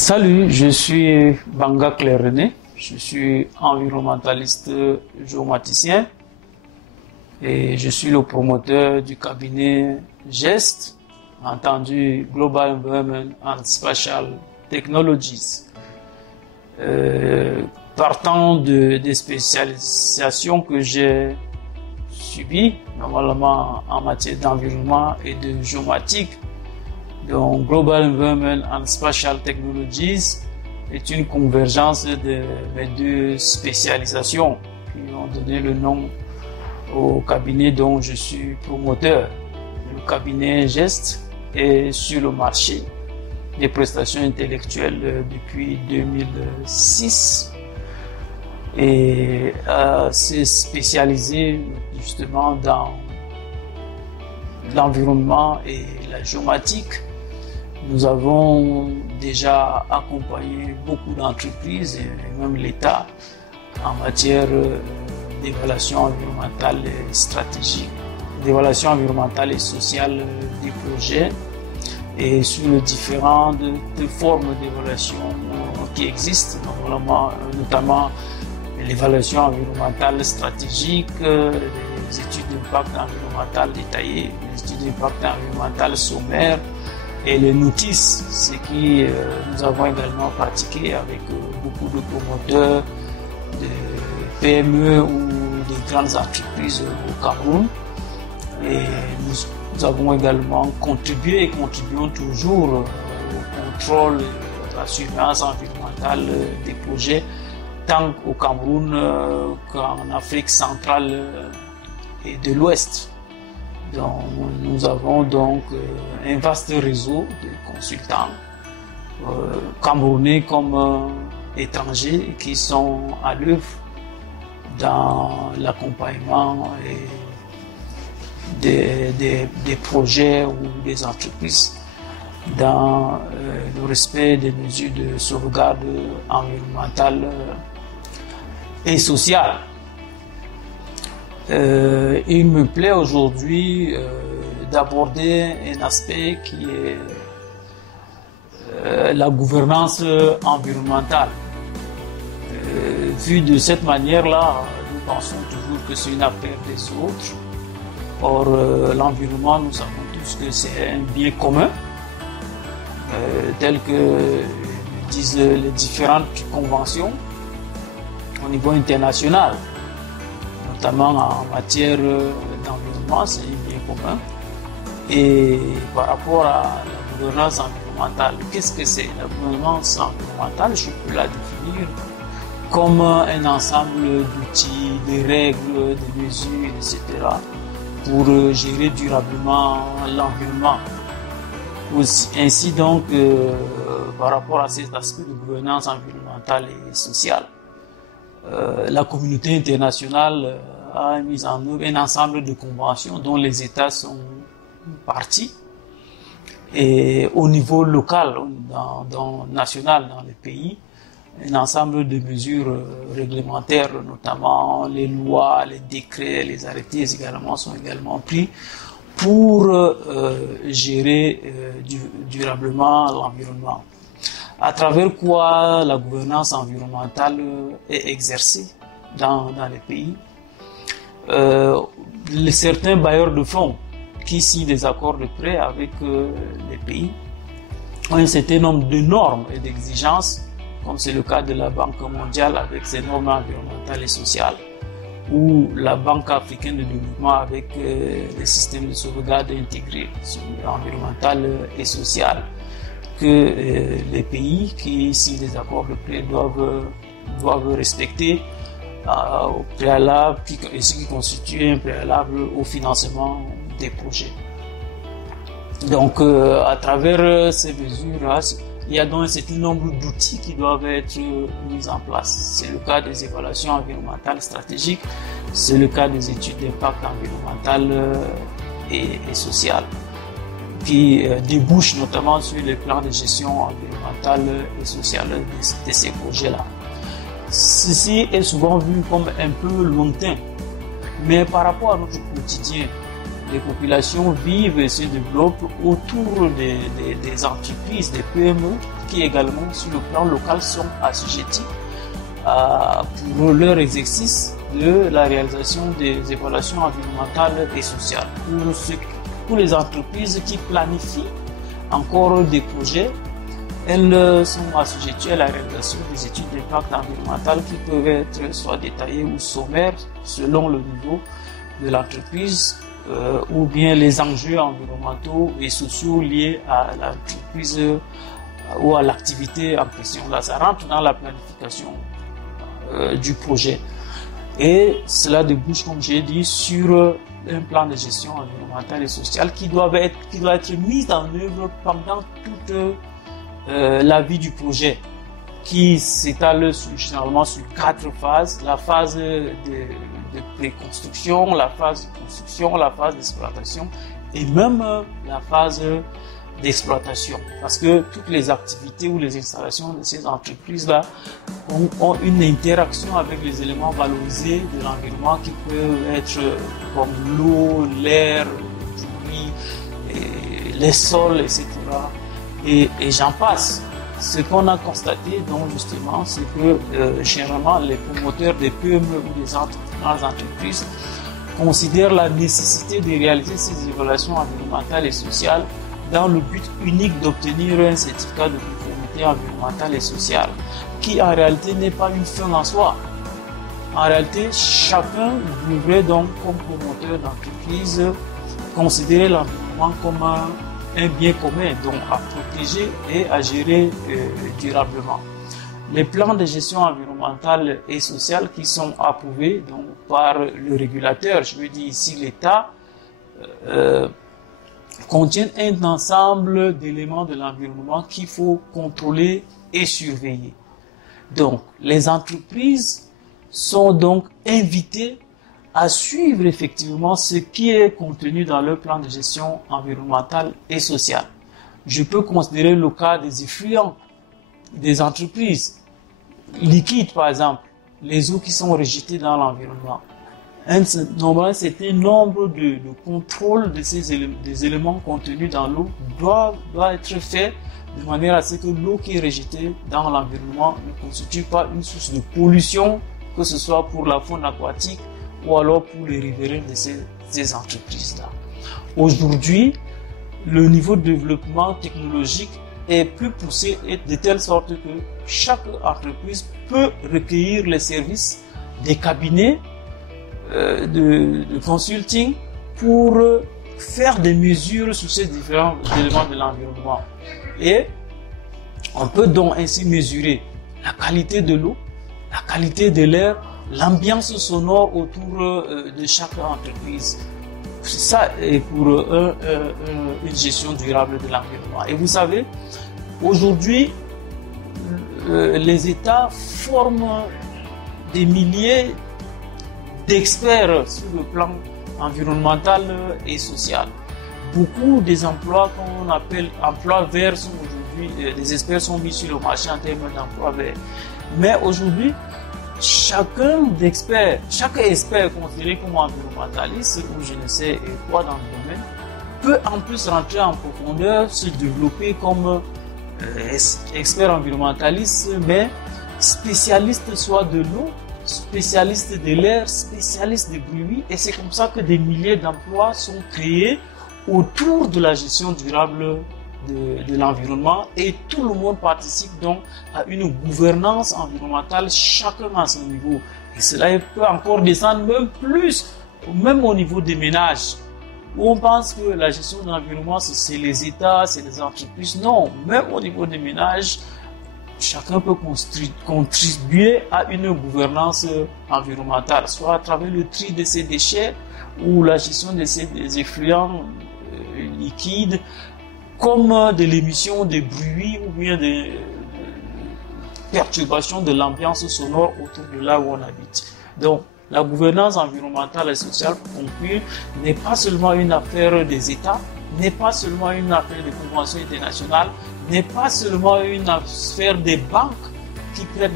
Salut, je suis Banga Claire René, je suis environnementaliste géomaticien et je suis le promoteur du cabinet GEST, entendu Global Environment and Spatial Technologies. Partant des spécialisations que j'ai subies, normalement en matière d'environnement et de géomatique, donc Global Environment and Spatial Technologies est une convergence de mes deux spécialisations qui ont donné le nom au cabinet dont je suis promoteur. Le cabinet GEST est sur le marché des prestations intellectuelles depuis 2006 et s'est spécialisé justement dans l'environnement et la géomatique. Nous avons déjà accompagné beaucoup d'entreprises et même l'État en matière d'évaluation environnementale et stratégique, d'évaluation environnementale et sociale des projets et sur les différentes formes d'évaluation qui existent, notamment l'évaluation environnementale stratégique, les études d'impact environnemental détaillées, les études d'impact environnemental sommaires, et les notices, ce qui nous avons également pratiqué avec beaucoup de promoteurs de PME ou de grandes entreprises au Cameroun. Et nous avons également contribué et contribuons toujours au contrôle et à la surveillance environnementale des projets, tant au Cameroun qu'en Afrique centrale et de l'Ouest. Donc, nous avons donc un vaste réseau de consultants camerounais comme étrangers qui sont à l'œuvre dans l'accompagnement des projets ou des entreprises dans le respect des mesures de sauvegarde environnementale et sociale. Il me plaît aujourd'hui d'aborder un aspect qui est la gouvernance environnementale. Vu de cette manière-là, nous pensons toujours que c'est une affaire des autres. Or, l'environnement, nous savons tous que c'est un bien commun, tel que disent les différentes conventions au niveau international. Notamment en matière d'environnement, c'est un bien commun. Et par rapport à la gouvernance environnementale, qu'est-ce que c'est? La gouvernance environnementale, je peux la définir comme un ensemble d'outils, de règles, de mesures, etc. pour gérer durablement l'environnement. Ainsi donc, par rapport à cet aspect de gouvernance environnementale et sociale, la communauté internationale a mis en œuvre un ensemble de conventions dont les États sont partis. Et au niveau local, national dans les pays, un ensemble de mesures réglementaires, notamment les lois, les décrets, les arrêtés également sont également pris pour gérer durablement l'environnement. À travers quoi la gouvernance environnementale est exercée dans les pays. Certains bailleurs de fonds qui signent des accords de prêt avec les pays ont un certain nombre de normes et d'exigences, comme c'est le cas de la Banque mondiale avec ses normes environnementales et sociales, ou la Banque africaine de développement avec les systèmes de sauvegarde intégrés environnementales et sociales, que les pays qui signent des accords de prêt doivent respecter au préalable, ce qui constitue un préalable au financement des projets. Donc, à travers ces mesures, il y a donc un certain nombre d'outils qui doivent être mis en place. C'est le cas des évaluations environnementales stratégiques, c'est le cas des études d'impact environnemental et social, qui débouchent notamment sur les plans de gestion environnementale et sociale de ces projets-là. Ceci est souvent vu comme un peu lointain, mais par rapport à notre quotidien, les populations vivent et se développent autour des entreprises, des PME, qui également, sur le plan local, sont assujettis pour leur exercice de la réalisation des évaluations environnementales et sociales. Pour les entreprises qui planifient encore des projets, elles sont assujetties à la réalisation des études d'impact environnemental qui peuvent être soit détaillées ou sommaires selon le niveau de l'entreprise ou bien les enjeux environnementaux et sociaux liés à l'entreprise ou à l'activité en question. Là, ça rentre dans la planification du projet. Et cela débouche, comme j'ai dit, sur un plan de gestion environnementale et sociale qui doit être mis en œuvre pendant toute la vie du projet, qui s'étale généralement sur 4 phases: la phase de préconstruction, la phase de construction, la phase d'exploitation et même la phase d'exploitation. Parce que toutes les activités ou les installations de ces entreprises-là ont une interaction avec les éléments valorisés de l'environnement qui peuvent être comme l'eau, l'air, le bruit, les sols, etc. Et j'en passe. Ce qu'on a constaté, donc justement, c'est que généralement les promoteurs des PME ou des entreprises considèrent la nécessité de réaliser ces évaluations environnementales et sociales dans le but unique d'obtenir un certificat de conformité environnementale et sociale, qui en réalité n'est pas une fin en soi. En réalité, chacun devrait donc, comme promoteur d'entreprise, considérer l'environnement comme un bien commun, donc à protéger et à gérer durablement. Les plans de gestion environnementale et sociale qui sont approuvés donc, par le régulateur, je veux dire ici l'État, contiennent un ensemble d'éléments de l'environnement qu'il faut contrôler et surveiller. Donc, les entreprises sont donc invitées à suivre effectivement ce qui est contenu dans leur plan de gestion environnementale et sociale. Je peux considérer le cas des effluents des entreprises liquides, par exemple, les eaux qui sont rejetées dans l'environnement. Normalement, un certain nombre de contrôles des éléments contenus dans l'eau doit être fait de manière à ce que l'eau qui est rejetée dans l'environnement ne constitue pas une source de pollution, que ce soit pour la faune aquatique ou alors pour les riverains de ces entreprises-là. Aujourd'hui, le niveau de développement technologique est plus poussé et de telle sorte que chaque entreprise peut recueillir les services des cabinets de consulting pour faire des mesures sur ces différents éléments de l'environnement. Et on peut donc ainsi mesurer la qualité de l'eau, la qualité de l'air, l'ambiance sonore autour de chaque entreprise. C'est ça pour une gestion durable de l'environnement. Et vous savez, aujourd'hui, les États forment des milliers d'experts sur le plan environnemental et social. Beaucoup des emplois qu'on appelle emplois verts sont aujourd'hui, des experts sont mis sur le marché en termes d'emplois verts. Mais aujourd'hui, chaque expert considéré comme environnementaliste ou je ne sais quoi dans le domaine peut en plus rentrer en profondeur, se développer comme expert environnementaliste, mais spécialiste soit de l'eau, spécialiste de l'air, spécialiste des bruits, et c'est comme ça que des milliers d'emplois sont créés autour de la gestion durable de l'environnement, et tout le monde participe donc à une gouvernance environnementale, chacun à son niveau. Et cela peut encore descendre même plus, même au niveau des ménages, où on pense que la gestion de l'environnement c'est les États, c'est les entreprises. Non, même au niveau des ménages, chacun peut contribuer à une gouvernance environnementale, soit à travers le tri de ses déchets ou la gestion des effluents liquides, comme de l'émission des bruits ou bien des perturbations de l'ambiance sonore autour de là où on habite. Donc, la gouvernance environnementale et sociale, pour conclure, n'est pas seulement une affaire des États, n'est pas seulement une affaire des conventions internationales, n'est pas seulement une affaire des banques qui prêtent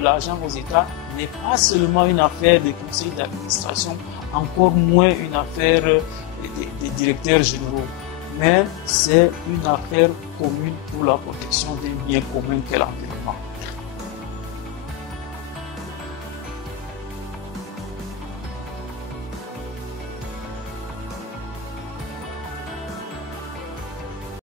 l'argent aux États, n'est pas seulement une affaire des conseils d'administration, encore moins une affaire des directeurs généraux, mais c'est une affaire commune pour la protection d'un bien commun qu'est l'environnement.